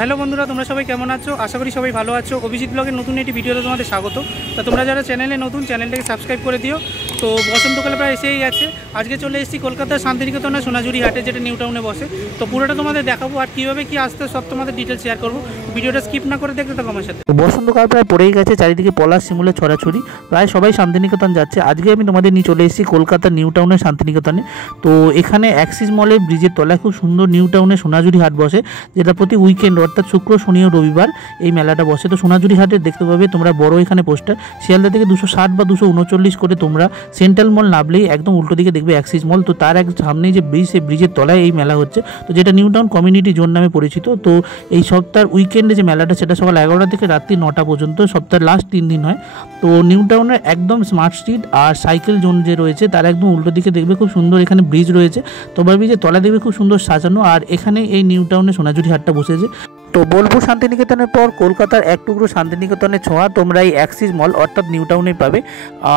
Hello বন্ধুরা, তোমরা সবাই কেমন আছো? আশা করি সবাই ভালো আছো। অভিজিৎ ব্লগের নতুন একটি ভিডিওতে তোমাদের স্বাগত। তো তোমরা যারা চ্যানেলে নতুন, চ্যানেলটাকে সাবস্ক্রাইব করে দিও। তো বসন্তকালে প্রায় এসেই গেছে। আজকে চলে এসেছি কলকাতার শান্তিনিকেতনের সোনাঝুরি হাটে, যেটা নিউ টাউনে বসে। তো পুরোটা তোমাদের দেখাবো আর কীভাবে কী আসতে সব তোমাদের ডিটেলস শেয়ার করবো। ভিডিওটা স্কিপ না করে দেখতে থাকো আমার সাথে। বসন্তকাল প্রায় পড়েই গেছে, চারিদিকে পলাশ শিমুলের ছড়াছড়ি, প্রায় সবাই শান্তিনিকেতন যাচ্ছে। আজকে আমি তোমাদের নিয়ে চলে এসেছি কলকাতার নিউ টাউনের শান্তিনিকেতনে। তো এখানে অ্যাক্সিস মলের ব্রিজের তলায় খুব সুন্দর নিউ টাউনে সোনাঝুরি হাট বসে, যেটা প্রতি উইকেন্ড অর্থাৎ শুক্র, শনি ও রবিবার এই মেলাটা বসে। তো সোনাঝুরি হাটে দেখতে পাবে তোমরা বড় এখানে পোস্টার, শিয়ালদা থেকে 260 বা 239 করে তোমরা সেন্ট্রাল মল নামলেই একদম উল্টো দিকে দেখবে অ্যাক্সিস মল। তো তার এক সামনেই যে ব্রিজ, সেই ব্রিজের তলায় এই মেলা হচ্ছে, তো যেটা নিউ টাউন কমিউনিটি জোন নামে পরিচিত। তো এই সপ্তাহের উইকেন্ডে যে মেলাটা, সেটা সকাল 11টা থেকে রাত্রি 9টা পর্যন্ত, সপ্তাহের লাস্ট 3 দিন হয়। তো নিউ টাউনের একদম স্মার্ট স্ট্রিট আর সাইকেল জোন যে রয়েছে, তার একদম উল্টো দিকে দেখবে খুব সুন্দর এখানে ব্রিজ রয়েছে। তো ব্রিজের তলায় দেখবে খুব সুন্দর সাজানো, আর এখানে এই নিউ টাউনে সোনাঝুরি হাটটা বসেছে। তো বোলপুর শান্তিনিকেতনের পর কলকাতার এক টুকরো শান্তিনিকেতনের ছোঁয়া তোমরা এই অ্যাক্সিস মল অর্থাৎ নিউ টাউনে পাবে।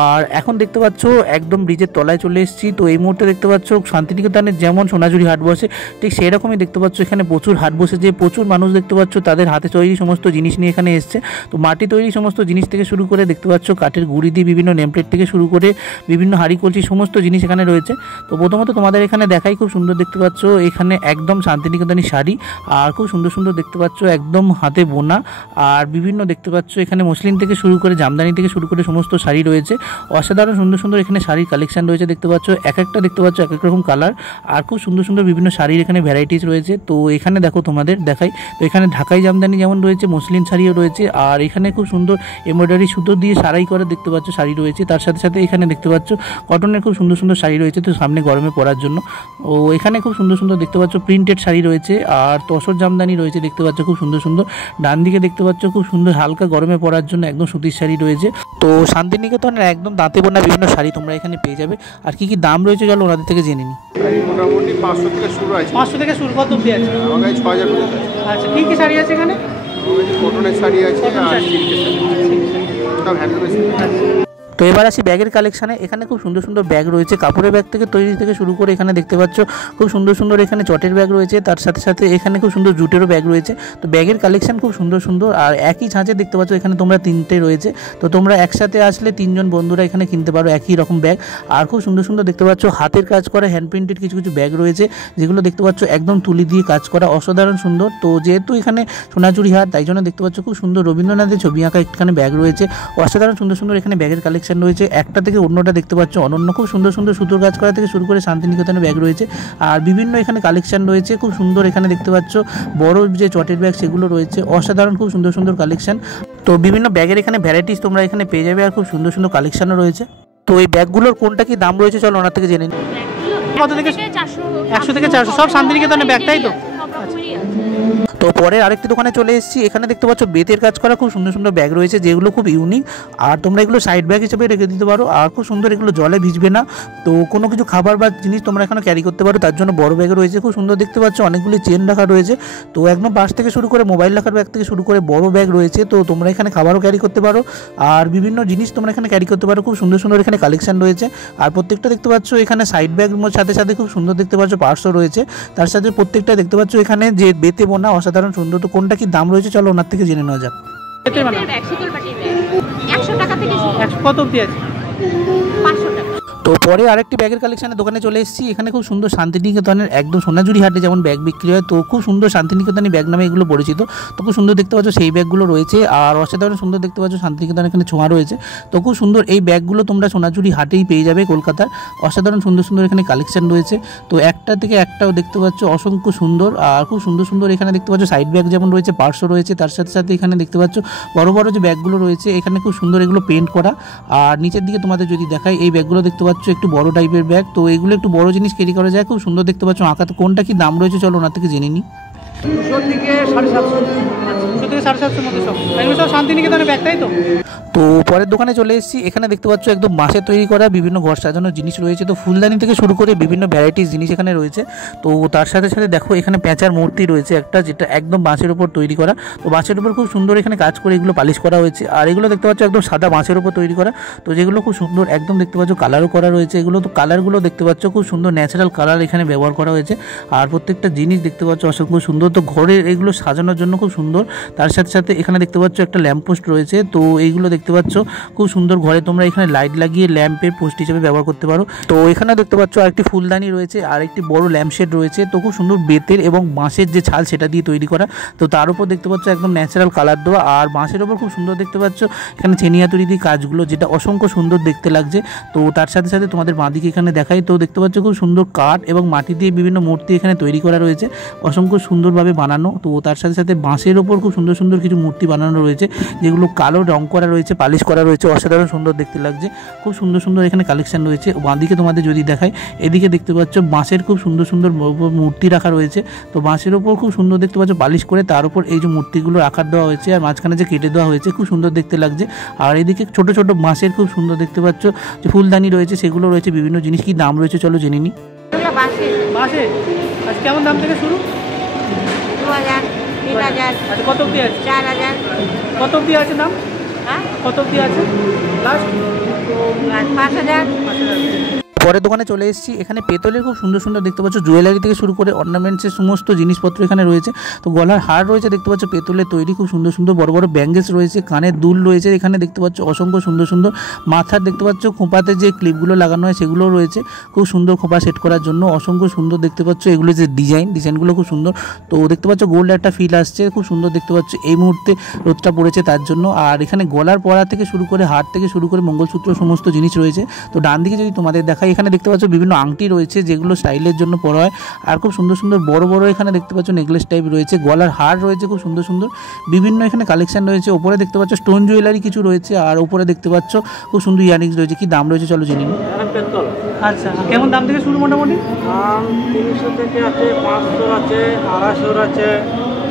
আর এখন দেখতে পাচ্ছ একদম ব্রিজের তলায় চলে এসেছি। তো এই মুহূর্তে দেখতে পাচ্ছ শান্তিনিকেতনের যেমন সোনাঝুরি হাট বসে, ঠিক সেই রকমই দেখতে পাচ্ছ এখানে প্রচুর হাট বসেছে। প্রচুর মানুষ দেখতে পাচ্ছ তাদের হাতে তৈরি সমস্ত জিনিস নিয়ে এখানে এসছে। তো মাটি তৈরি সমস্ত জিনিস থেকে শুরু করে দেখতে পাচ্ছ কাঠের গুঁড়ি দিয়ে বিভিন্ন নেমপ্লেট থেকে শুরু করে বিভিন্ন হাঁড়ি কলসি সমস্ত জিনিস এখানে রয়েছে। তো প্রথমত তোমাদের এখানে দেখাই, খুব সুন্দর দেখতে পাচ্ছ এখানে একদম শান্তিনিকেতনী শাড়ি, আর খুব সুন্দর সুন্দর দেখতে পাচ্ছ একদম হাতে বোনা, আর বিভিন্ন দেখতে পাচ্ছ এখানে মসলিন থেকে শুরু করে জামদানি থেকে শুরু করে সমস্ত শাড়ি রয়েছে। অসাধারণ সুন্দর সুন্দর এখানে শাড়ির কালেকশন রয়েছে। দেখতে পাচ্ছ এক একটা দেখতে পাচ্ছ এক এক রকম কালার, আর খুব সুন্দর সুন্দর বিভিন্ন শাড়ির এখানে ভ্যারাইটিস রয়েছে। তো এখানে দেখো তোমাদের দেখাই, তো এখানে ঢাকাই জামদানি যেমন রয়েছে, মসলিন শাড়িও রয়েছে, আর এখানে খুব সুন্দর এমব্রয়ডারি সুতো দিয়ে সারাই করে দেখতে পাচ্ছ শাড়ি রয়েছে। তার সাথে সাথে এখানে দেখতে পাচ্ছ কটনের খুব সুন্দর সুন্দর শাড়ি রয়েছে, তো সামনে গরমে পরার জন্য। ও এখানে খুব সুন্দর সুন্দর দেখতে পাচ্ছ প্রিন্টেড শাড়ি রয়েছে, আর তসর জামদানি রয়েছে দেখতে পাচ্ছ খুব সুন্দর সুন্দর। ডান দিকে দেখতে পাচ্ছ খুব সুন্দর হালকা গরমে পরার জন্য একদম সুতির শাড়ি রয়েছে। তো শান্তিনিকেতনের একদম দাঁতে বোনা বিভিন্ন শাড়ি তোমরা এখানে পেয়ে যাবে। আর কি কি দাম রয়েছে চলো ওনাদের থেকে জেনে নিই। মোটামুটি 500 থেকে শুরু আছে। 500 থেকে শুরু, কত অবধি আছে? আমার কাছে 6000 পর্যন্ত আছে। আচ্ছা, কী কী শাড়ি আছে এখানে? কটনের শাড়ি আছে আর সিল্কের শাড়ি, সব হ্যান্ডলুমের শাড়ি। তো এবার আসি ব্যাগের কালেকশানে। এখানে খুব সুন্দর সুন্দর ব্যাগ রয়েছে, কাপড়ের ব্যাগ থেকে তৈরি থেকে শুরু করে এখানে দেখতে পাচ্ছ খুব সুন্দর সুন্দর এখানে চটের ব্যাগ রয়েছে। তার সাথে সাথে এখানে খুব সুন্দর জুটেরও ব্যাগ রয়েছে। তো ব্যাগের কালেকশান খুব সুন্দর সুন্দর, আর একই ছাঁচে দেখতে পাচ্ছ এখানে তোমরা 3টে রয়েছে। তো তোমরা একসাথে আসলে 3 জন বন্ধুরা এখানে কিনতে পারো একই রকম ব্যাগ। আর খুব সুন্দর সুন্দর দেখতে পাচ্ছ হাতের কাজ করা হ্যান্ড প্রিন্টেড কিছু কিছু ব্যাগ রয়েছে, যেগুলো দেখতে পাচ্ছ একদম তুলি দিয়ে কাজ করা, অসাধারণ সুন্দর। তো যেহেতু এখানে সোনাঝুরি হাট, তাই জন্য দেখতে পাচ্ছ খুব সুন্দর রবীন্দ্রনাথের ছবি আঁকা এখানে ব্যাগ রয়েছে। অসাধারণ সুন্দর সুন্দর এখানে ব্যাগের কালেকশন রয়েছে। একটা থেকে অন্যটা দেখতে পাচ্ছ অনন্য, খুব সুন্দর সুন্দর সুতোর কাজ করা থেকে শুরু করে শান্তিনিকেতনের ব্যাগ রয়েছে। আর বিভিন্ন এখানে কালেকশন রয়েছে খুব সুন্দর। এখানে দেখতে পাচ্ছ বড় যে চটের ব্যাগ সেগুলো রয়েছে, অসাধারণ খুব সুন্দর সুন্দর কালেকশন। তো বিভিন্ন ব্যাগের এখানে ভ্যারাইটিস তোমরা এখানে পেয়ে যাবে, আর খুব সুন্দর সুন্দর কালেকশনও রয়েছে। তো এই ব্যাগগুলোর কোনটা কি দাম রয়েছে চলো ওনার থেকে জেনে নিই। কত থেকে? 100 থেকে 400, সব শান্তিনিকেতনের ব্যাগ, তাই তো? তো পরের আরেকটি দোকানে চলে এসেছি। এখানে দেখতে পাচ্ছ বেতের কাজ করা খুব সুন্দর সুন্দর ব্যাগ রয়েছে, যেগুলো খুব ইউনিক, আর তোমরা এগুলো সাইড ব্যাগ হিসেবে রেখে দিতে পারো। আর খুব সুন্দর, এগুলো জলে ভিজবে না। তো কোনো কিছু খাবার বা জিনিস তোমরা এখানে ক্যারি করতে পারো, তার জন্য বড় ব্যাগ রয়েছে। খুব সুন্দর দেখতে পাচ্ছ অনেকগুলি চেন রাখা রয়েছে। তো একদম পাশ থেকে শুরু করে মোবাইল রাখার ব্যাগ থেকে শুরু করে বড় ব্যাগ রয়েছে। তো তোমরা এখানে খাবারও ক্যারি করতে পারো, আর বিভিন্ন জিনিস তোমরা এখানে ক্যারি করতে পারো। খুব সুন্দর সুন্দর এখানে কালেকশন রয়েছে। আর প্রত্যেকটা দেখতে পাচ্ছ এখানে সাইড ব্যাগ সাথে সাথে খুব সুন্দর দেখতে পাচ্ছ পার্সও রয়েছে। তার সাথে প্রত্যেকটা দেখতে পাচ্ছ এখানে যে বেতে বোনা, অসাধারণ সুন্দর। তো কোনটা কি দাম রয়েছে চলো ওনার থেকে জেনে নেওয়া যাক। 100 টাকা থেকে কত অবধি আছে? 500 টাকা। তো পরে আরেকটি ব্যাগের কালেকশনের দোকানে চলে এসেছি। এখানে খুব সুন্দর শান্তিনিকেতনের একদম সোনাঝুরি হাটে যেমন ব্যাগ বিক্রি হয়, তো খুব সুন্দর শান্তিনিকেতনী ব্যাগ নামে এগুলো পরিচিত। তো খুব সুন্দর দেখতে পাচ্ছ সেই ব্যাগগুলো রয়েছে, আর অসাধারণ সুন্দর দেখতে পাচ্ছ শান্তিনিকেতনের এখানে ছোঁয়া রয়েছে। তো খুব সুন্দর এই ব্যাগগুলো তোমরা সোনাঝুরি হাটেই পেয়ে যাবে কলকাতার। অসাধারণ সুন্দর সুন্দর এখানে কালেকশন রয়েছে। তো একটা থেকে একটাও দেখতে পাচ্ছ অসংখ্য সুন্দর, আর খুব সুন্দর সুন্দর এখানে দেখতে পাচ্ছ সাইড ব্যাগ যেমন রয়েছে, পার্সও রয়েছে। তার সাথে সাথে এখানে দেখতে পাচ্ছ বড় বড় যে ব্যাগগুলো রয়েছে, এখানে খুব সুন্দর এগুলো পেন্ট করা। আর নিচের দিকে তোমাদের যদি দেখাই, এই ব্যাগগুলো দেখতে পাচ্ছ একটু বড় টাইপের ব্যাগ। তো এগুলো একটু বড় জিনিস ক্যারি করা যায়, খুব সুন্দর দেখতে পাচ্ছ আঁকা। তো কোনটা কি দাম রয়েছে চলো ওনার থেকে জেনে নিই। 200 থেকে 750। 200 থেকে থেকে 750 মধ্যে সব। এগুলো সব শান্তিনিকেতনের ব্যাগ, তাই তো? তো পরের দোকানে চলে এসেছি। এখানে দেখতে পাচ্ছ একদম বাঁশের তৈরি করা বিভিন্ন ঘর সাজানোর জিনিস রয়েছে। তো ফুলদানি থেকে শুরু করে বিভিন্ন ভ্যারাইটিস জিনিস এখানে রয়েছে। তো তার সাথে সাথে দেখো এখানে পেঁচার মূর্তি রয়েছে একটা, যেটা একদম বাঁশের উপর তৈরি করা। তো বাঁশের উপর খুব সুন্দর এখানে কাজ করে এগুলো পালিশ করা হয়েছে। আর এগুলো দেখতে পাচ্ছ একদম সাদা বাঁশের উপর তৈরি করা। তো যেগুলো খুব সুন্দর একদম দেখতে পাচ্ছ কালারও করা রয়েছে। এগুলো তো কালারগুলো দেখতে পাচ্ছ খুব সুন্দর ন্যাচারাল কালার এখানে ব্যবহার করা হয়েছে। আর প্রত্যেকটা জিনিস দেখতে পাচ্ছ অসংখ্য সুন্দর। তো ঘরের এগুলো সাজানোর জন্য খুব সুন্দর। তার সাথে সাথে এখানে দেখতে পাচ্ছ একটা ল্যাম্পপোস্ট রয়েছে। তো এইগুলো দেখতে পাচ্ছ খুব সুন্দর। ঘরে তোমরা এখানে লাইট লাগিয়ে ল্যাম্পের পোস্ট হিসেবে ব্যবহার করতে পারো। তো এখানে দেখতে পাচ্ছ আরেকটি ফুলদানি রয়েছে আর একটি বড় ল্যাম্পশেড রয়েছে। তো খুব সুন্দর বেতের এবং বাঁশের যে ছাল সেটা দিয়ে তৈরি করা। তো তার উপর দেখতে পাচ্ছ একদম ন্যাচারাল কালার দেওয়া। আর বাঁশের ওপর খুব সুন্দর দেখতে পাচ্ছ এখানে চেনিয়াতুরি দিয়ে কাজগুলো, যেটা অসংখ্য সুন্দর দেখতে লাগছে। তো তার সাথে সাথে তোমাদের বাঁদিকে এখানে দেখাই, তো দেখতে পাচ্ছ খুব সুন্দর কাঠ এবং মাটি দিয়ে বিভিন্ন মূর্তি এখানে তৈরি করা রয়েছে, অসংখ্য সুন্দরভাবে বানানো। তো তার সাথে সাথে বাঁশের ওপর খুব সুন্দর সুন্দর কিছু মূর্তি বানানো রয়েছে, যেগুলো কালো রং করা রয়েছে, পালিশ করা রয়েছে, অসাধারণ সুন্দর দেখতে লাগছে। খুব সুন্দর সুন্দর এখানে কালেকশন রয়েছে। বাঁদিকে তোমাদের যদি দেখাই, এদিকে দেখতে পাচ্ছ বাঁশের খুব সুন্দর সুন্দর মূর্তি রাখা রয়েছে। তো বাঁশের ওপর খুব সুন্দর দেখতে পাচ্ছ পালিশ করে তার উপর এই যে মূর্তিগুলোর আকার দেওয়া হয়েছে আর মাঝখানে যে কেটে দেওয়া হয়েছে, খুব সুন্দর দেখতে লাগছে। আর এদিকে ছোট ছোট বাঁশের খুব সুন্দর দেখতে পাচ্ছ যে ফুলদানি রয়েছে, সেগুলো রয়েছে বিভিন্ন জিনিস। কি দাম রয়েছে চলো জেনে নিই। এগুলো বাসে বাসে আচ্ছা, কেমন দাম থেকে শুরু? 2000, 3000, আচ্ছা, কত অবধি আছে? 4000, কত অবধি আছে দাম? হ্যাঁ, কত অবধি আছে লাস্ট? 5000। পরের দোকানে চলে এসেছি। এখানে পেতলের খুব সুন্দর সুন্দর দেখতে পাচ্ছ জুয়েলারি থেকে শুরু করে অর্নামেন্টসের সমস্ত জিনিসপত্র এখানে রয়েছে। তো গলার হার রয়েছে দেখতে পাচ্ছ পেতলের তৈরি, খুব সুন্দর সুন্দর বড় বড় ব্যাঙ্গেলস রয়েছে, কানের দুল রয়েছে এখানে দেখতে পাচ্ছ অসংখ্য সুন্দর সুন্দর। মাথার দেখতে পাচ্ছ খোঁপাতে যে ক্লিপগুলো লাগানো হয় সেগুলো রয়েছে, খুব সুন্দর খোঁপা সেট করার জন্য অসংখ্য সুন্দর দেখতে পাচ্ছ। এগুলো যে ডিজাইনগুলো খুব সুন্দর। তো দেখতে পাচ্ছ গোল্ড একটা ফিল আসছে, খুব সুন্দর দেখতে পাচ্ছ। এই মুহূর্তে রোদটা পড়েছে তার জন্য। আর এখানে গলার পরা থেকে শুরু করে হার থেকে শুরু করে মঙ্গলসূত্র সমস্ত জিনিস রয়েছে। তো ডান দিকে যদি তোমাদের দেখাই, এখানে দেখতে পাচ্ছ বিভিন্ন আংটি রয়েছে যেগুলো স্টাইলের জন্য পরা হয়। আর খুব সুন্দর সুন্দর বড় বড় এখানে দেখতে পাচ্ছ নেকলেস টাইপ রয়েছে, গলার হার রয়েছে খুব সুন্দর সুন্দর, বিভিন্ন এখানে কালেকশন রয়েছে। ওপরে দেখতে পাচ্ছ স্টোন জুয়েলারি কিছু রয়েছে, আর ওপরে দেখতে পাচ্ছ খুব সুন্দর ইয়ারিংস রয়েছে। কি দাম রয়েছে চলো জেনে নিই। আচ্ছা, কেমন দাম থেকে শুরু মোটামুটি? দাম 300 থেকে আছে, 500 আছে, 250 আছে।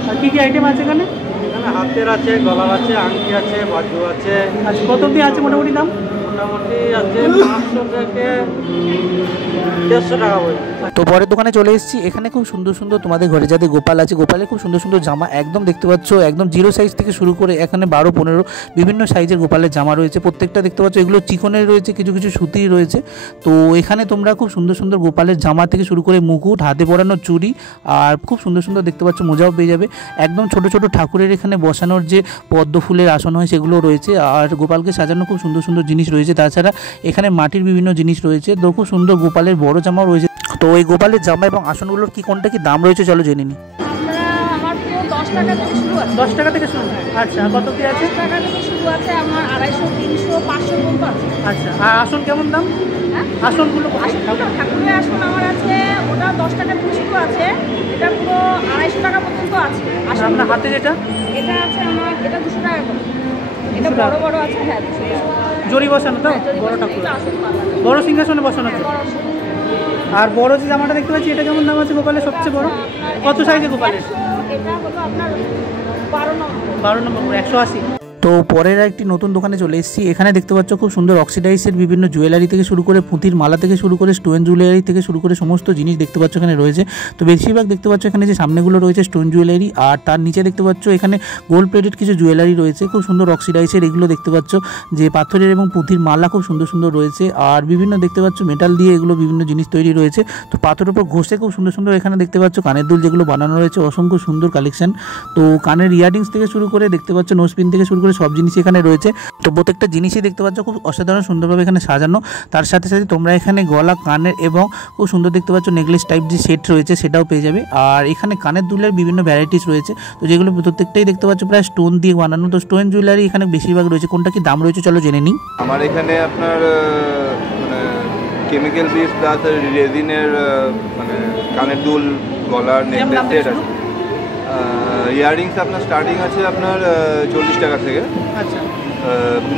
আর কী কী আইটেম আছে এখানে? এখানে হাতের আছে, গলার আছে, আংটি আছে, বাজু আছে। আচ্ছা, কত অবধি আছে মোটামুটি দাম? মোটামুটি আছে 500 থেকে 150 টাকা পর্যন্ত। তো পরের দোকানে চলে এসেছি। এখানে খুব সুন্দর সুন্দর তোমাদের ঘরে যাদের গোপাল আছে, গোপালের খুব সুন্দর সুন্দর জামা একদম দেখতে পাচ্ছ, একদম 0 সাইজ থেকে শুরু করে এখানে 12, 15 বিভিন্ন সাইজের গোপালের জামা রয়েছে। প্রত্যেকটা দেখতে পাচ্ছ এগুলো চিকনের রয়েছে, কিছু কিছু সুতির রয়েছে। তো এখানে তোমরা খুব সুন্দর সুন্দর গোপালের জামা থেকে শুরু করে মুকুট, হাতে পরানো চুড়ি, আর খুব সুন্দর সুন্দর দেখতে পাচ্ছ মোজাও পেয়ে যাবে। একদম ছোট ছোট ঠাকুরের এখানে বসানোর যে পদ্ম ফুলের আসন হয় সেগুলো রয়েছে। আর গোপালকে সাজানো খুব সুন্দর সুন্দর জিনিস রয়েছে। তাছাড়া এখানে মাটির বিভিন্ন জিনিস রয়েছে। তো খুব সুন্দর গোপালের বড় জামাও রয়েছে। তো এই গোপালের জামা এবং আসনগুলোর কোনটা কি দাম রয়েছে চলো জেনে নিই। আমার তো 10 টাকা থেকে শুরু আছে। 10 টাকা থেকে শুরু? আচ্ছা, কত অবধি আছে? 10 টাকা থেকে শুরু আছে, আমার 250, 300, 500 পর্যন্ত আছে। আচ্ছা, আর আসন কেমন দাম? হ্যাঁ, আসনগুলো ঠাকুরের আসন আমার আছে, ওটা 10 টাকা থেকে শুরু আছে। এটা পুরো 250 টাকা পর্যন্ত আছে। আসলে আপনার হাতে যেটা এটা আছে আমার, এটা 200 টাকা করে। এটা বড় বড় আছে, হ্যাঁ 200 টাকা। জরি বসানো তো? বড় ঠাকুর, বড় সিংহাসনে বসানো তো। আর বড় যে জামাটা দেখতে পাচ্ছি এটা কেমন দাম আছে গোপালের সবচেয়ে বড়? কত সাইজে গোপালের? এটা হলো আপনার 12 নম্বর। 12 নম্বর, 180। তো পরের একটি নতুন দোকানে চলে এসেছি। এখানে দেখতে পাচ্ছ খুব সুন্দর অক্সিডাইজের বিভিন্ন জুয়েলারি থেকে শুরু করে পুঁতির মালা থেকে শুরু করে স্টোন জুয়েলারি থেকে শুরু করে সমস্ত জিনিস দেখতে পাচ্ছ এখানে রয়েছে। তো বেশিরভাগ দেখতে পাচ্ছ এখানে যে সামনেগুলো রয়েছে স্টোন জুয়েলারি, আর তার নিচে দেখতে পাচ্ছ এখানে গোল্ড প্লেটেড কিছু জুয়েলারি রয়েছে খুব সুন্দর অক্সিডাইজের। এগুলো দেখতে পাচ্ছ যে পাথরের এবং পুঁতির মালা খুব সুন্দর সুন্দর রয়েছে। আর বিভিন্ন দেখতে পাচ্ছ মেটাল দিয়ে এগুলো বিভিন্ন জিনিস তৈরি রয়েছে। তো পাথরের উপর ঘষে খুব সুন্দর সুন্দর এখানে দেখতে পাচ্ছ কানের দুল যেগুলো বানানো রয়েছে, অসংখ্য সুন্দর কালেকশন। তো কানের ইয়ারিংস থেকে শুরু করে দেখতে পাচ্ছ নোজপিন থেকে শুরু করে সব জিনিস এখানে রয়েছে। তো প্রত্যেকটা জিনিসই দেখতে পাচ্ছ খুব অসাধারণ সুন্দরভাবে এখানে সাজানো। তার সাথে সাথে তোমরা এখানে গলা, কানের এবং খুব সুন্দর দেখতে পাচ্ছ নেকলেস টাইপ যে সেট রয়েছে সেটাও পেয়ে যাবে। আর এখানে কানের দুলের বিভিন্ন ভ্যারাইটিস রয়েছে, তো যেগুলো প্রত্যেকটাই দেখতে পাচ্ছ প্রায় স্টোন দিয়ে বানানো। তো স্টোন জুয়েলারি এখানে বেশিরভাগ রয়েছে। কোনটা কি দাম রয়েছে চলো জেনে নিই। আমার এখানে আপনার মানে কেমিক্যাল বিস প্লাস রেজিনের মানে কানের দুল, গলার নেকলেস সেট আছে। ইয়াররিংস আপনার স্টার্টিং আছে আপনার 40 টাকা থেকে। আচ্ছা,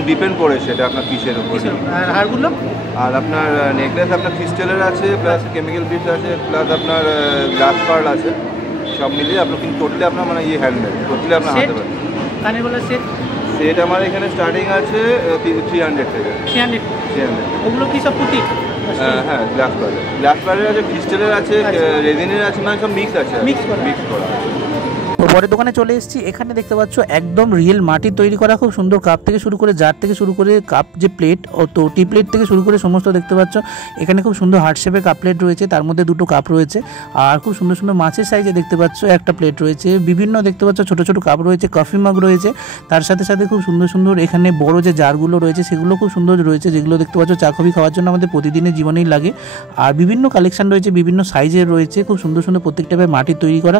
ডিপেন্ড করে সেটা আপনার পিসের উপর। আর হারগুলো? আর আপনার নেকলেস আপনার ক্রিস্টালের আছে, প্লাস কেমিক্যাল বিটস আছে, প্লাস আপনার গ্লাস পার্ল আছে। সব মিলিয়ে আপনার কিন্তু টোটালি আপনার মানে হ্যান্ডমেড, টোটালি আপনার হাতে পারে। কানের গলার সেট সেট আমার এখানে স্টার্টিং আছে 300 থেকে। 300। 300। ওগুলো কি সব পুঁতি? হ্যাঁ, গ্লাস পার্লের আছে, ক্রিস্টালের আছে, রেজিনের আছে, মানে সব মিক্স আছে, মিক্স করা। তো পরের দোকানে চলে এসেছি। এখানে দেখতে পাচ্ছ একদম রিয়েল মাটির তৈরি করা খুব সুন্দর কাপ থেকে শুরু করে জার থেকে শুরু করে কাপ যে প্লেট তো টি প্লেট থেকে শুরু করে সমস্ত দেখতে পাচ্ছ। এখানে খুব সুন্দর হার্ট শেপের কাপ প্লেট রয়েছে, তার মধ্যে 2টো কাপ রয়েছে। আর খুব সুন্দর সুন্দর মাছের সাইজে দেখতে পাচ্ছ একটা প্লেট রয়েছে। বিভিন্ন দেখতে পাচ্ছ ছোটো ছোটো কাপ রয়েছে, কফি মাগ রয়েছে। তার সাথে সাথে খুব সুন্দর সুন্দর এখানে বড় যে জারগুলো রয়েছে সেগুলো খুব সুন্দর রয়েছে, যেগুলো দেখতে পাচ্ছ চা কফি খাওয়ার জন্য আমাদের প্রতিদিনের জীবনেই লাগে। আর বিভিন্ন কালেকশন রয়েছে, বিভিন্ন সাইজের রয়েছে, খুব সুন্দর সুন্দর প্রত্যেকটা মাটির তৈরি করা।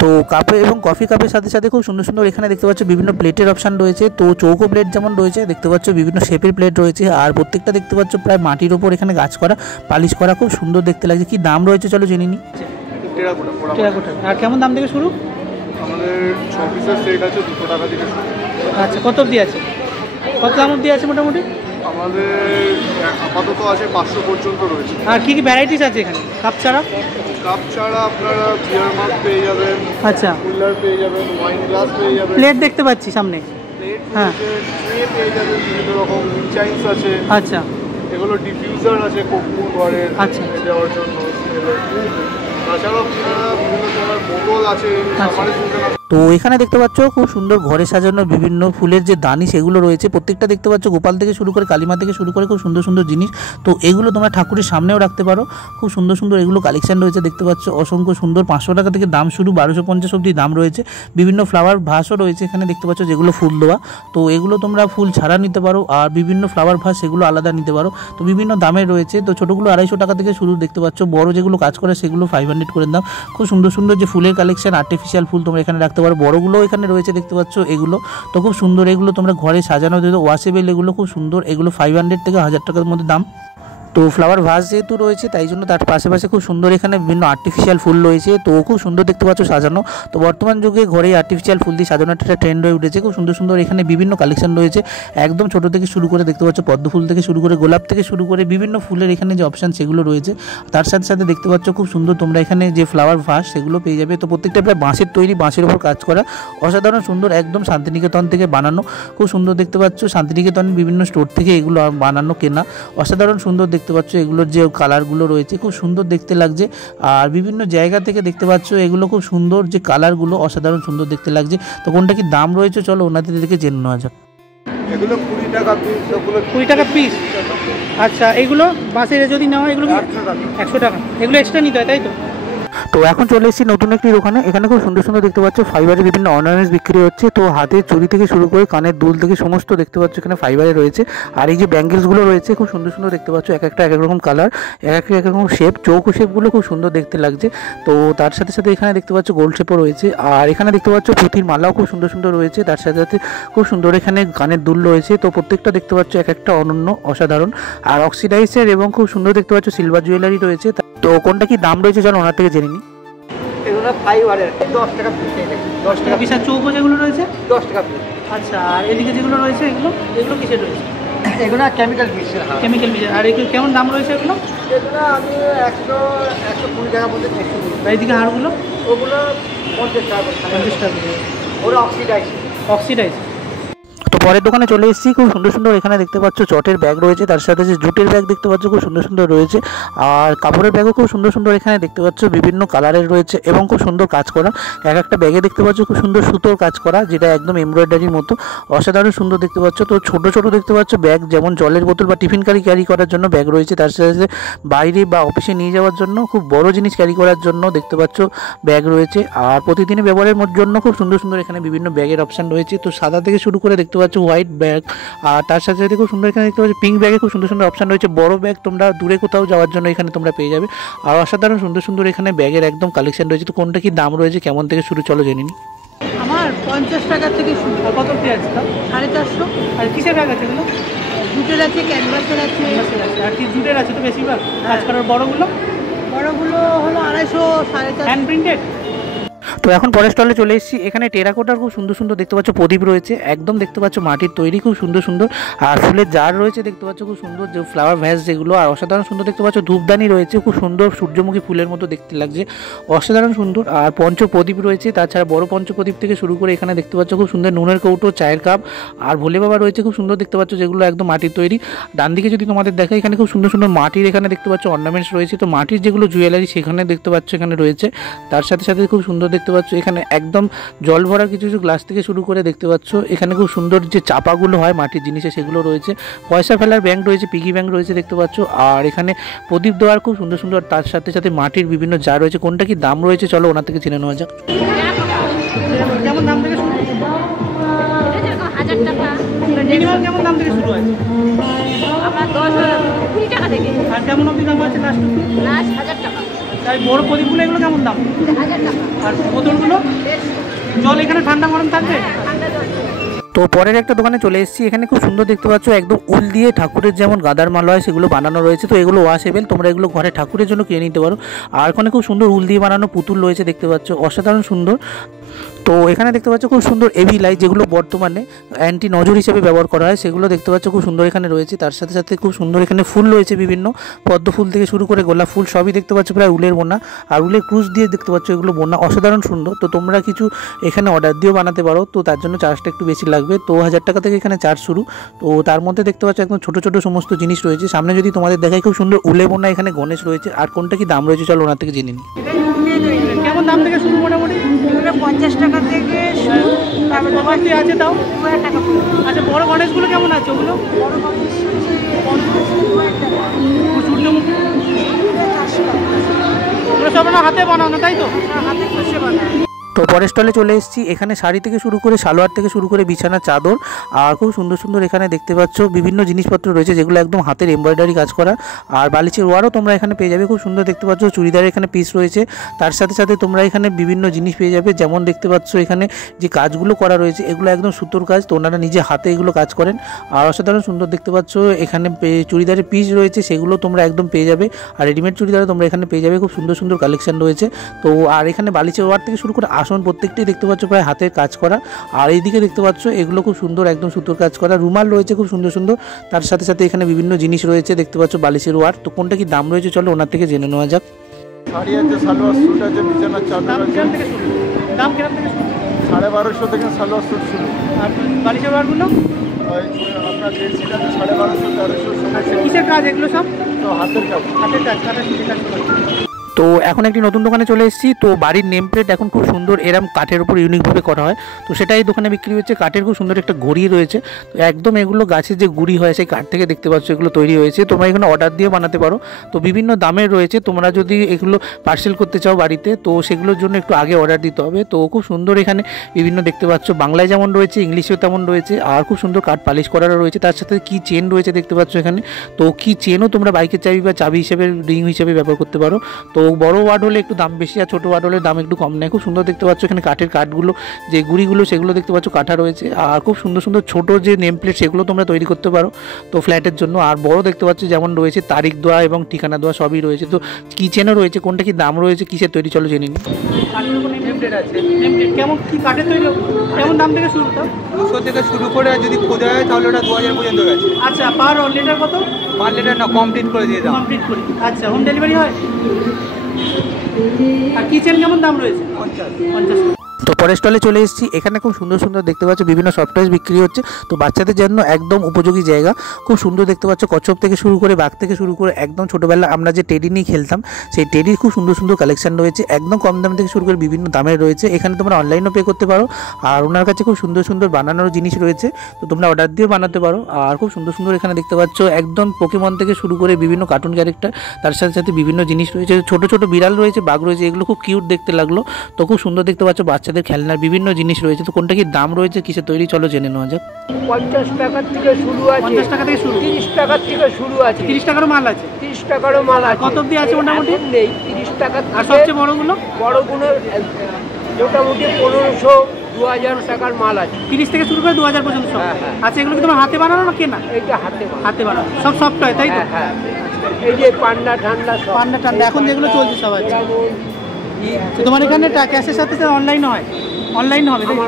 তো কাপে এবং কফি কাপের সাথে সাথে খুব সুন্দর সুন্দর এখানে দেখতে পাচ্ছ বিভিন্ন প্লেটের অপশান রয়েছে। তো চৌকো প্লেট যেমন রয়েছে দেখতে পাচ্ছ, বিভিন্ন শেপের প্লেট রয়েছে। আর প্রত্যেকটা দেখতে পাচ্ছ প্রায় মাটির ওপর এখানে কাজ করা, পালিশ করা, খুব সুন্দর দেখতে লাগছে। কি দাম রয়েছে চলো জেনে নিই। টেরাকোটা। আর কেমন দাম থেকে শুরু? আমাদের 6 পিসের সেট আছে 200 টাকা থেকে শুরু। আচ্ছা, কত অবধি আছে? কত দাম অবধি আছে মোটামুটি? আমাদের আপাতত আছে 500 পর্যন্ত রয়েছে। আর কি কি ভ্যারাইটিস আছে এখানে কাপ ছাড়া? কাপ ছাড়া আপনারা বিয়ার মাগ পেয়ে যাবেন, আচ্ছা, কুলার পেয়ে যাবেন, ওয়াইন গ্লাস পেয়ে যাবেন, প্লেট দেখতে পাচ্ছি সামনে। প্লেট হ্যাঁ, ট্রে পেয়ে যাবেন, বিভিন্ন রকম চাইন্স আছে। আচ্ছা, এগুলো ডিফিউজার আছে কর্পূর ঘরের আচ্ছা দেওয়ার জন্য। তাছাড়াও আপনারা বিভিন্ন ধরনের বোতল আছে, সামারের সিজন আছে। তো এখানে দেখতে পাচ্ছ খুব সুন্দর ঘরে সাজানো বিভিন্ন ফুলের যে দানি সেগুলো রয়েছে। প্রত্যেকটা দেখতে পাচ্ছ গোপাল থেকে শুরু করে কালিমা থেকে শুরু করে খুব সুন্দর সুন্দর জিনিস। তো এগুলো তোমরা ঠাকুরের সামনেও রাখতে পারো, খুব সুন্দর সুন্দর এগুলো কালেকশন রয়েছে দেখতে পাচ্ছ। অসংখ্য সুন্দর 500 টাকা থেকে দাম শুরু, 1250 অবধি দাম রয়েছে। বিভিন্ন ফ্লাওয়ার ভাসও রয়েছে এখানে দেখতে পাচ্ছ, যেগুলো ফুল দেওয়া। তো এগুলো তোমরা ফুল ছাড়া নিতে পারো, আর বিভিন্ন ফ্লাওয়ার ভাস সেগুলো আলাদা নিতে পারো। তো বিভিন্ন দামের রয়েছে। তো ছোটোগুলো 250 টাকা থেকে শুরু দেখতে পাচ্ছ, বড় যেগুলো কাজ করে সেগুলো 500 করে দাম। খুব সুন্দর সুন্দর যে ফুলের কালেকশন, আর্টিফিশিয়াল ফুল তোমরা এখানে রাখতে পারো। বড়গুলো এখানে রয়েছে দেখতে পাচ্ছ, এগুলো তো খুব সুন্দর। এগুলো তোমরা ঘরে সাজানো ওয়াশেবেল, এগুলো খুব সুন্দর। এগুলো 500 থেকে 1000 টাকার মধ্যে দাম। তো ফ্লাওয়ার ভাস যেহেতু রয়েছে তাই জন্য তার পাশে খুব সুন্দর এখানে বিভিন্ন আর্টিফিশিয়াল ফুল রয়েছে। তো খুব সুন্দর দেখতে পাচ্ছ সাজানো। তো বর্তমান যুগে ঘরে আর্টিফিশিয়াল ফুল দিয়ে সাজানো একটা ট্রেন্ড হয়ে উঠেছে। খুব সুন্দর সুন্দর এখানে বিভিন্ন কালেকশন রয়েছে, একদম ছোটো থেকে শুরু করে দেখতে পাচ্ছ পদ্ম ফুল থেকে শুরু করে গোলাপ থেকে শুরু করে বিভিন্ন ফুলের এখানে যে অপশান সেগুলো রয়েছে। তার সাথে সাথে দেখতে পাচ্ছ খুব সুন্দর তোমরা এখানে যে ফ্লাওয়ার ভাস সেগুলো পেয়ে যাবে। তো প্রত্যেকটা প্রায় বাঁশের তৈরি, বাঁশের ওপর কাজ করা, অসাধারণ সুন্দর, একদম শান্তিনিকেতন থেকে বানানো। খুব সুন্দর দেখতে পাচ্ছ, শান্তিনিকেতনের বিভিন্ন স্টোর থেকে এগুলো বানানো কেনা, অসাধারণ সুন্দর দেখতে পাচ্ছ। এগুলোর যে কালারগুলো রয়েছে খুব সুন্দর দেখতে লাগছে। আর বিভিন্ন জায়গা থেকে দেখতে পাচ্ছ এগুলো খুব সুন্দর, যে কালারগুলো অসাধারণ সুন্দর দেখতে লাগছে। তো কোনটা কি দাম রয়েছে চলো ওনাদের থেকে জেনে নেওয়া যাক। এগুলো 20 টাকা পিস, ওগুলো 20 টাকা পিস। আচ্ছা, এগুলো বাসের যদি নেওয়া হয় এগুলো 100 টাকা। এগুলো এক্সট্রা নিতে হয় তাই তো? তো এখন চলে এসেছি নতুন একটি দোকানে। এখানে খুব সুন্দর সুন্দর দেখতে পাচ্ছ ফাইবারের বিভিন্ন অর্নামেন্টস বিক্রি হচ্ছে। তো হাতের চুড়ি থেকে শুরু করে কানের দুল থেকে সমস্ত দেখতে পাচ্ছ এখানে ফাইবারে রয়েছে। আর এই যে ব্যাঙ্গেলসগুলো রয়েছে খুব সুন্দর সুন্দর দেখতে পাচ্ছ, এক একটা এক এক রকম কালার, এক এক রকম শেপ, চৌকো শেপগুলো খুব সুন্দর দেখতে লাগছে। তো তার সাথে সাথে এখানে দেখতে পাচ্ছ গোল্ড শেপও রয়েছে। আর এখানে দেখতে পাচ্ছ পুঁতির মালাও খুব সুন্দর সুন্দর রয়েছে। তার সাথে সাথে খুব সুন্দর এখানে কানের দুল রয়েছে। তো প্রত্যেকটা দেখতে পাচ্ছ এক একটা অনন্য, অসাধারণ। আর অক্সিডাইজের এবং খুব সুন্দর দেখতে পাচ্ছ সিলভার জুয়েলারি রয়েছে। তো কোনটা কি দাম রয়েছে চলো ওনার থেকে জেনে নিই। এগুলো ফাইবারের 10 টাকা পিস। 10 টাকা পিস। আর চৌকো যেগুলো রয়েছে 10 টাকা পিস। আচ্ছা, আর এদিকে যেগুলো রয়েছে এগুলো কিসের রয়েছে? এগুলো কেমিক্যাল পিসের। Chemical piece. আর এগুলো কেমন দাম রয়েছে এগুলো? এগুলো আমি 120 টাকা মধ্যে দেখছি। আর এইদিকে হাড়গুলো? ওগুলো 50 টাকা। 50 টাকা। ওরা অক্সিডাইজ। তো পরের দোকানে চলে এসেছি। খুব সুন্দর সুন্দর এখানে দেখতে পাচ্ছ চটের ব্যাগ রয়েছে, তার সাথে যে জুটের ব্যাগ দেখতে পাচ্ছ খুব সুন্দর সুন্দর রয়েছে। আর কাপড়ের ব্যাগও খুব সুন্দর সুন্দর এখানে দেখতে পাচ্ছ, বিভিন্ন কালারের রয়েছে এবং খুব সুন্দর কাজ করা। এক একটা ব্যাগে দেখতে পাচ্ছ খুব সুন্দর সুতোর কাজ করা, যেটা একদম এমব্রয়ডারির মতো, অসাধারণ সুন্দর দেখতে পাচ্ছ। তো ছোট ছোট দেখতে পাচ্ছ ব্যাগ, যেমন জলের বোতল বা টিফিন ক্যারি করার জন্য ব্যাগ রয়েছে। তার সাথে সাথে বাইরে বা অফিসে নিয়ে যাওয়ার জন্য, খুব বড় জিনিস ক্যারি করার জন্য দেখতে পাচ্ছ ব্যাগ রয়েছে। আর প্রতিদিনের ব্যবহারের জন্য খুব সুন্দর সুন্দর এখানে বিভিন্ন ব্যাগের অপশান রয়েছে। তো সাদা থেকে শুরু করে দেখতে পাচ্ছ হোয়াইট ব্যাগ। আর তার সাথে সাথে খুব সুন্দর এখানে দেখতে পাচ্ছি পিঙ্ক ব্যাগে খুব সুন্দর সুন্দর অপশান রয়েছে। বড় ব্যাগ তোমরা দূরে কোথাও যাওয়ার জন্য এখানে তোমরা পেয়ে যাবে। আর অসাধারণ সুন্দর সুন্দর এখানে ব্যাগের একদম কালেকশন রয়েছে। তো কোনটা কি দাম রয়েছে, কেমন থেকে শুরু চলো জেনে নিই। আমার 50 টাকা থেকে শুরু। কত কি আছে? 450। আর কিসের ব্যাগ আছে এগুলো? জুটের আছে, ক্যানভাসের আছে। আর কি জুটের আছে তো বেশিরভাগ? কাজ করার বড়গুলো বড়গুলো হলো 250, 450। Hand printed. তো এখন পরের স্টলে চলে এসেছি। এখানে টেরাকোটার খুব সুন্দর সুন্দর দেখতে পাচ্ছ প্রদীপ রয়েছে, একদম দেখতে পাচ্ছ মাটির তৈরি, খুব সুন্দর সুন্দর। আর ফুলের জার রয়েছে দেখতে পাচ্ছ খুব সুন্দর, যে ফ্লাওয়ার ভ্যাস যেগুলো, আর অসাধারণ সুন্দর দেখতে পাচ্ছ। ধূপদানি রয়েছে খুব সুন্দর, সূর্যমুখী ফুলের মতো দেখতে লাগছে, অসাধারণ সুন্দর। আর পঞ্চপ্রদীপ রয়েছে, তাছাড়া বড় পঞ্চপ্রদীপ থেকে শুরু করে এখানে দেখতে পাচ্ছ খুব সুন্দর নুনের কৌটো, চায়ের কাপ, আর ভোলে বাবা রয়েছে খুব সুন্দর দেখতে পাচ্ছ, যেগুলো একদম মাটির তৈরি। ডান দিকে যদি তোমাদের দেখায়, এখানে খুব সুন্দর সুন্দর মাটির এখানে দেখতে পাচ্ছ অর্নামেন্টস রয়েছে। তো মাটির যেগুলো জুয়েলারি সেখানে দেখতে পাচ্ছ এখানে রয়েছে। তার সাথে সাথে খুব সুন্দর দেখতে পাচ্ছ এখানে একদম জল ভরা কিছু কিছু গ্লাস থেকে শুরু করে দেখতে পাচ্ছ এখানে খুব সুন্দর যে চাপাগুলো হয় মাটির জিনিসে সেগুলো রয়েছে। পয়সা ফেলার ব্যাংক রয়েছে, পিগি ব্যাংক রয়েছে দেখতে পাচ্ছ। আর এখানে প্রদীপ দেওয়ার খুব সুন্দর সুন্দর, তার সাথে সাথে মাটির বিভিন্ন যা রয়েছে। কোনটা কি দাম রয়েছে চলো ওনার থেকে জেনে নেওয়া যাক। কেমন দাম থেকে শুরু? এটা যেরকম 1000 টাকা, মিনিমাম কেমন দাম থেকে শুরু আছে? আমার 20 টাকা থেকে আর কেমন অবধি দাম আছে লাস্ট? লাস্ট 1000 টাকা, তাই বড় প্রদীপগুলো এগুলো কেমন দাম? 1000 টাকা। আর বোতলগুলো? জল এখানে ঠান্ডা গরম থাকবে? ঠান্ডা জল। তো পরের একটা দোকানে চলে এসেছি। এখানে খুব সুন্দর দেখতে পাচ্ছ একদম উল দিয়ে ঠাকুরের যেমন গাদার মালা হয় সেগুলো বানানো রয়েছে। তো এগুলো ওয়াশেবেল, তোমরা এগুলো ঘরে ঠাকুরের জন্য কিনে নিতে পারো। আর এখানে খুব সুন্দর উল দিয়ে বানানো পুতুল রয়েছে দেখতে পাচ্ছ, অসাধারণ সুন্দর। তো এখানে দেখতে পাচ্ছ খুব সুন্দর এভি লাইট, যেগুলো বর্তমানে অ্যান্টি নজর হিসেবে ব্যবহার করা হয়, সেগুলো দেখতে পাচ্ছ খুব সুন্দর এখানে রয়েছে। তার সাথে সাথে খুব সুন্দর এখানে ফুল রয়েছে, বিভিন্ন পদ্ম ফুল থেকে শুরু করে গোলাপ ফুল সবই দেখতে পাচ্ছ প্রায় উলের বোনা, আর উলের ক্রুশ দিয়ে দেখতে পাচ্ছ এগুলো বোনা, অসাধারণ সুন্দর। তো তোমরা কিছু এখানে অর্ডার দিয়েও বানাতে পারো, তো তার জন্য চার্জটা একটু বেশি লাগবে। তো 1000 টাকা থেকে এখানে চার্জ শুরু। তো তার মধ্যে দেখতে পাচ্ছ একদম ছোটো ছোটো সমস্ত জিনিস রয়েছে। সামনে যদি তোমাদের দেখায় খুব সুন্দর উলে বোনা এখানে গণেশ রয়েছে। আর কোনটা কি দাম রয়েছে চলো ওনার থেকে জেনে নিই। কেমন দাম থেকে শুরু মোটামুটি? 50 টাকা থেকে শুরু, তারপর কত কি আছে তাও? 2000 টাকা। আচ্ছা, বড় গণেশগুলো কেমন আছে ওগুলো? বড় গণেশ 2000 টাকা, সূর্যমুখী ওগুলো সব আপনার হাতে বানানো তাই তো? হাতে কষে বানায়। তো পরের স্টলে চলে এসেছি। এখানে শাড়ি থেকে শুরু করে সালোয়ার থেকে শুরু করে বিছানার চাদর, আর খুব সুন্দর সুন্দর এখানে দেখতে পাচ্ছ বিভিন্ন জিনিসপত্র রয়েছে, যেগুলো একদম হাতের এমব্রয়ডারি কাজ করা। আর বালিশের ওয়ারও তোমরা এখানে পেয়ে যাবে, খুব সুন্দর দেখতে পাচ্ছ। চুড়িদারের এখানে পিস রয়েছে, তার সাথে সাথে তোমরা এখানে বিভিন্ন জিনিস পেয়ে যাবে। যেমন দেখতে পাচ্ছ এখানে যে কাজগুলো করা রয়েছে এগুলো একদম সুতোর কাজ, তো ওনারা নিজে হাতে এগুলো কাজ করেন। আর অসাধারণ সুন্দর দেখতে পাচ্ছ এখানে চুড়িদারের পিস রয়েছে, সেগুলো তোমরা একদম পেয়ে যাবে। আর রেডিমেড চুড়িদারও তোমরা এখানে পেয়ে যাবে, খুব সুন্দর সুন্দর কালেকশন রয়েছে। তো আর এখানে বালিশের ওয়ার থেকে শুরু করে আসন প্রত্যেকটাই দেখতে পাচ্ছ প্রায় হাতের কাজ করা। আর এইদিকে দেখতে পাচ্ছ এগুলো খুব সুন্দর একদম সুতোর কাজ করা। রুমাল রয়েছে খুব সুন্দর সুন্দর, তার সাথে সাথে এখানে বিভিন্ন জিনিস রয়েছে দেখতে পাচ্ছ বালিশের ওয়ার। তো কোনটা কি দাম রয়েছে চলো ওনার থেকে জেনে নেওয়া যাক। শাড়ি আছে, সালোয়ার স্যুট আছে, বিছানার চাদর দাম আছে। কিরম থেকে শুরু? দাম কিরম থেকে শুরু? 1250 থেকে সালোয়ার স্যুট শুরু। আর বালিশের ওয়ারগুলো? ওই আপনার বেডশিট আছে 1250, 1300, আচ্ছা, কিসের কাজ এগুলো সব? তো হাতের কাজ। হাতের কাজ, কাটা শিখে কাজ করা। তো এখন একটি নতুন দোকানে চলে এসেছি। তো বাড়ির নেম প্লেট এখন খুব সুন্দর এরম কাঠের উপর ইউনিকভাবে করা হয়, তো সেটা এই দোকানে বিক্রি হচ্ছে। কাঠের খুব সুন্দর একটা ঘড়ি রয়েছে, তো একদম এগুলো গাছের যে গুড়ি হয় সেই কাঠ থেকে দেখতে পাচ্ছ এগুলো তৈরি হয়েছে। তোমরা এখানে অর্ডার দিয়ে বানাতে পারো, তো বিভিন্ন দামের রয়েছে। তোমরা যদি এগুলো পার্সেল করতে চাও বাড়িতে, তো সেগুলোর জন্য একটু আগে অর্ডার দিতে হবে। তো খুব সুন্দর এখানে বিভিন্ন দেখতে পাচ্ছ, বাংলায় যেমন রয়েছে ইংলিশেও তেমন রয়েছে। আর খুব সুন্দর কাঠ পালিশ করারও রয়েছে, তার সাথে কি চেন রয়েছে দেখতে পাচ্ছ এখানে। তো কি চেনও তোমরা বাইকের চাবি বা চাবি হিসেবে রিং হিসেবে ব্যবহার করতে পারো। তো বড় ওয়ার্ড হলে একটু দাম বেশি, আর ছোটো ওয়ার্ড হলে দাম একটু কম নেয়। খুব সুন্দর দেখতে পাচ্ছ এখানে কাঠের কাঠগুলো যে গুড়িগুলো সেগুলো দেখতে পাচ্ছ কাঠা রয়েছে। আর খুব সুন্দর সুন্দর ছোটো যে নেম প্লেট সেগুলো তোমরা তৈরি করতে পারো তো ফ্ল্যাটের জন্য। আর বড় দেখতে পাচ্ছ যেমন রয়েছে তারিখ দেওয়া এবং ঠিকানা দেওয়া সবই রয়েছে। তো কিচেনও রয়েছে, কোনটা কি দাম রয়েছে, কিসের তৈরি চলো জেনে নিই। কাঠের উপর নেম প্লেট আছে। নেম প্লেট কেমন কি কাঠের তৈরি? কেমন দাম থেকে শুরু? তাও 200 থেকে শুরু করে যদি খোঁজা হয় তাহলে ওটা 2000 পর্যন্ত গেছে। আচ্ছা, পার লিটার কত? 5 লিটার না, কমপ্লিট করে দিয়ে দাও। কমপ্লিট করি। আচ্ছা, হোম ডেলিভারি হয়? আর কিচেন কেমন দাম রয়েছে? 50। তো পরের স্টলে চলে এসেছি। এখানে খুব সুন্দর সুন্দর দেখতে পাচ্ছ বিভিন্ন সফটওয়্যার বিক্রি হচ্ছে, তো বাচ্চাদের জন্য একদম উপযোগী জায়গা। খুব সুন্দর দেখতে পাচ্ছ কচ্ছপ থেকে শুরু করে বাঘ থেকে শুরু করে একদম ছোটোবেলা আমরা যে টেডি নিয়ে খেলতাম সেই টেডির খুব সুন্দর সুন্দর কালেকশন রয়েছে, একদম কম দাম থেকে শুরু করে বিভিন্ন দামের রয়েছে। এখানে তোমরা অনলাইনও পে করতে পারো, আর ওনার কাছে খুব সুন্দর সুন্দর বানানোর জিনিস রয়েছে, তো তোমরা অর্ডার দিয়েও বানাতে পারো। আর খুব সুন্দর সুন্দর এখানে দেখতে পাচ্ছ একদম পোকেমন থেকে শুরু করে বিভিন্ন কার্টুন ক্যারেক্টার, তার সাথে সাথে বিভিন্ন জিনিস রয়েছে। ছোটো ছোটো বিড়াল রয়েছে, বাঘ রয়েছে, এগুলো খুব কিউট দেখতে লাগলো। তো খুব সুন্দর দেখতে পাচ্ছ বাচ্চাদের খেলনার বিভিন্ন জিনিস রয়েছে। তো কোনটা কি দাম রয়েছে, কিসের তৈরি চলো জেনে নেওয়া যাক। 50 টাকার থেকে শুরু আছে, 50 টাকা থেকে শুরু, 30 টাকার থেকে শুরু আছে, 30 টাকারও মাল আছে, 30 টাকারও মাল আছে। কত অবধি আছে মোটামুটি? এখন নেই 30 টাকা। আর সবচেয়ে বড়গুলো? বড়গুলো মোটামুটি 1500 2000 টাকার মাল আছে। 30 থেকে শুরু করে 2000 পর্যন্ত সব। হ্যাঁ, হ্যাঁ। আচ্ছা, এগুলো কি তোমার হাতে বানানো না কেনা? এইটা হাতে বানানো। হাতে বানানো, সব সফট হয় তাই তো? হ্যাঁ, হ্যাঁ। এই যে পান্ডা ঠান্ডা সব। পান্ডা ঠান্ডা এখন যেগুলো চলছে সব আছে। যেমন তো তোমার এখানে ক্যাশের সাথে অনলাইন হয়, অনলাইন হবে তাই?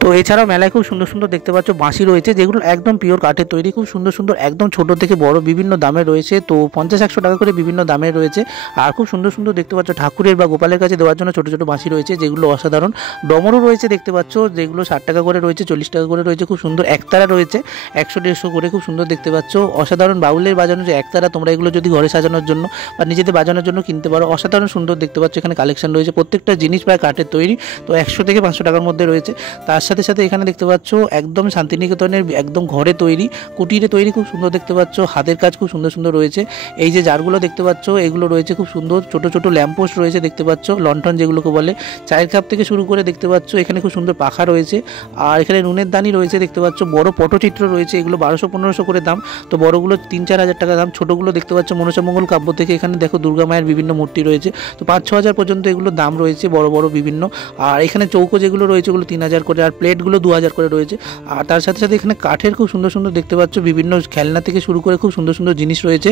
তো এছাড়াও মেলায় খুব সুন্দর সুন্দর দেখতে পাচ্ছ বাঁশি রয়েছে, যেগুলো একদম পিওর কাঠের তৈরি, খুব সুন্দর সুন্দর, একদম ছোট থেকে বড় বিভিন্ন দামে রয়েছে। তো 50-100 টাকা করে বিভিন্ন দামে রয়েছে। আর খুব সুন্দর সুন্দর দেখতে পাচ্ছ ঠাকুরের বা গোপালের কাছে দেওয়ার জন্য ছোট ছোট বাঁশি রয়েছে, যেগুলো অসাধারণ। ডমরও রয়েছে দেখতে পাচ্ছ, যেগুলো 60 টাকা করে রয়েছে, 40 টাকা করে রয়েছে, খুব সুন্দর। একতারা রয়েছে 100-150 করে, খুব সুন্দর দেখতে পাচ্ছ। অসাধারণ বাউলের বাজানো যে একতারা, তোমরা এগুলো যদি ঘরে সাজানোর জন্য বা নিজেদের বাজানোর জন্য কিনতে পারো, অসাধারণ সুন্দর দেখতে পাচ্ছ। এখানে কালেকশন রয়েছে, প্রত্যেকটা জিনিস প্রায় কাঠের তৈরি, তো 100 থেকে 500 টাকার মধ্যে রয়েছে। তার সাথে সাথে এখানে দেখতে পাচ্ছ একদম শান্তিনিকেতনের একদম ঘরে তৈরি, কুটিরে তৈরি, খুব সুন্দর দেখতে পাচ্ছ। হাতের কাজ খুব সুন্দর সুন্দর রয়েছে। এই যে জারগুলো দেখতে পাচ্ছ, এগুলো রয়েছে খুব সুন্দর, ছোট ছোট ল্যাম্পপোস্ট রয়েছে দেখতে পাচ্ছ, লণ্ঠন যেগুলোকে বলে, চায়ের কাপ থেকে শুরু করে দেখতে পাচ্ছ এখানে খুব সুন্দর পাখা রয়েছে। আর এখানে নুনের দানি রয়েছে দেখতে পাচ্ছ, বড় পটচিত্র রয়েছে, এগুলো 1200-1500 করে দাম, তো বড়গুলো 3-4 হাজার টাকা দাম, ছোটোগুলো দেখতে পাচ্ছ মনসামঙ্গল কাব্য থেকে। এখানে দেখো দুর্গা মায়ের বিভিন্ন মূর্তি রয়েছে, তো 5-6 হাজার পর্যন্ত এগুলো দাম রয়েছে, বড় বড় বিভিন্ন। আর এখানে চৌকো যেগুলো রয়েছে ওগুলো 3000 করে, আর প্লেটগুলো 2000 করে রয়েছে। আর তার সাথে সাথে এখানে কাঠের খুব সুন্দর সুন্দর দেখতে পাচ্ছ বিভিন্ন খেলনা থেকে শুরু করে খুব সুন্দর সুন্দর জিনিস রয়েছে।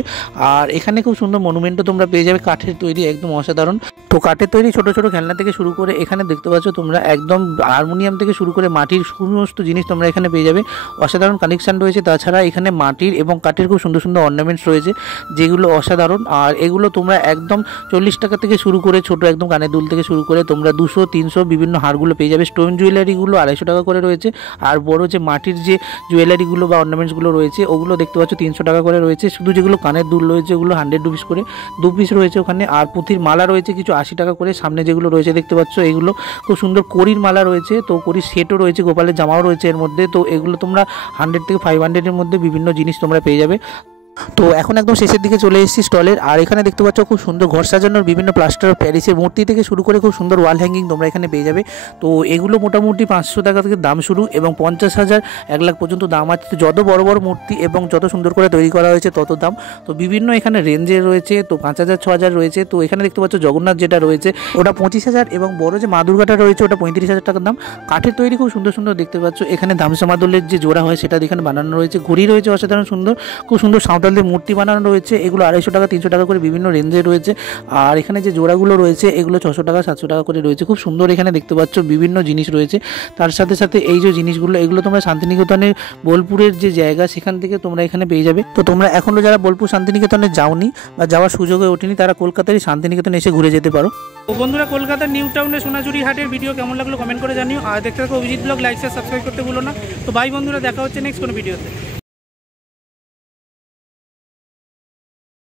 আর এখানে খুব সুন্দর মনুমেন্টও তোমরা পেয়ে যাবে, কাঠের তৈরি, একদম অসাধারণ। তো কাঠের তৈরি ছোট ছোট খেলনা থেকে শুরু করে এখানে দেখতে পাচ্ছ তোমরা একদম হারমোনিয়াম থেকে শুরু করে মাটির সমস্ত জিনিস তোমরা এখানে পেয়ে যাবে, অসাধারণ কালেকশন রয়েছে। তাছাড়া এখানে মাটির এবং কাঠের খুব সুন্দর সুন্দর অর্নামেন্টস রয়েছে, যেগুলো অসাধারণ। আর এগুলো তোমরা একদম 40 টাকা থেকে শুরু করে, ছোট একদম কানের দুল থেকে শুরু করে তোমরা 200-300 বিভিন্ন হারগুলো পেয়ে যাবে। স্টোন জুয়েলারিগুলো 250 টাকা করে রয়েছে। আর বড় যে মাটির যে জুয়েলারিগুলো বা অর্নামেন্টসগুলো রয়েছে ওগুলো দেখতে পাচ্ছ 300 টাকা করে রয়েছে। শুধু যেগুলো কানের দুল রয়েছে ওগুলো 100 রুপিস করে 2 পিস রয়েছে ওখানে। আর পুঁথির মালা রয়েছে কিছু 80 টাকা করে। সামনে যেগুলো রয়েছে দেখতে পাচ্ছ এগুলো খুব সুন্দর কড়ির মালা রয়েছে, তো কড়ির সেটও রয়েছে, গোপালের জামাও রয়েছে এর মধ্যে। তো এগুলো তোমরা 100 থেকে 500 এর মধ্যে বিভিন্ন জিনিস তোমরা পেয়ে যাবে। তো এখন একদম শেষের দিকে চলে এসেছি স্টলের। আর এখানে দেখতে পাচ্ছ খুব সুন্দর ঘর সাজানোর বিভিন্ন প্লাস্টার অফ প্যারিসের মূর্তি থেকে শুরু করে খুব সুন্দর ওয়াল হ্যাঙ্গিং তোমরা এখানে পেয়ে যাবে। তো এগুলো মোটামুটি 500 টাকা থেকে দাম শুরু এবং 50,000 1 লাখ পর্যন্ত দাম আছে। তো যত বড় বড় মূর্তি এবং যত সুন্দর করে তৈরি করা হয়েছে তত দাম। তো বিভিন্ন এখানে রেঞ্জের রয়েছে, তো 5,000-6,000 রয়েছে। তো এখানে দেখতে পাচ্ছ জগন্নাথ যেটা রয়েছে ওটা 25,000 এবং বড় যে মা দুর্গাটা রয়েছে ওটা 35,000 টাকার দাম। কাঠের তৈরি খুব সুন্দর সুন্দর দেখতে পাচ্ছ। এখানে ধামসা মাদলের যে জোড়া হয় সেটা এখানে বানানো রয়েছে, ঘড়ি রয়েছে অসাধারণ সুন্দর, খুব সুন্দর সাঁওতালদের মূর্তি বানানো রয়েছে। এগুলো 250 টাকা 300 টাকা করে বিভিন্ন রেঞ্জে রয়েছে। আর এখানে যে জোড়াগুলো রয়েছে এগুলো 600 টাকা 700 টাকা করে রয়েছে। খুব সুন্দর এখানে দেখতে পাচ্ছ বিভিন্ন জিনিস রয়েছে। তার সাথে সাথে এই যে জিনিসগুলো এগুলো তোমরা শান্তিনিকেতনের বোলপুরের যে জায়গা সেখান থেকে তোমরা এখানে পেয়ে যাবে। তো তোমরা এখনও যারা বোলপুর শান্তিনিকেতনে যাওনি বা যাওয়ার সুযোগ হয়ে ওঠেনি তারা কলকাতারই শান্তিনিকেতনে এসে ঘুরে যেতে পারো। তো বন্ধুরা, কলকাতার নিউ টাউনের সোনাঝুরি হাটের ভিডিও কেমন লাগলো কমেন্ট করে জানিও। আর দেখতে থাকো Abhijit blog, like share subscribe করতে ভুলো না। তো বাই বন্ধুরা, দেখা হচ্ছে নেক্সট কোনো ভিডিওতে।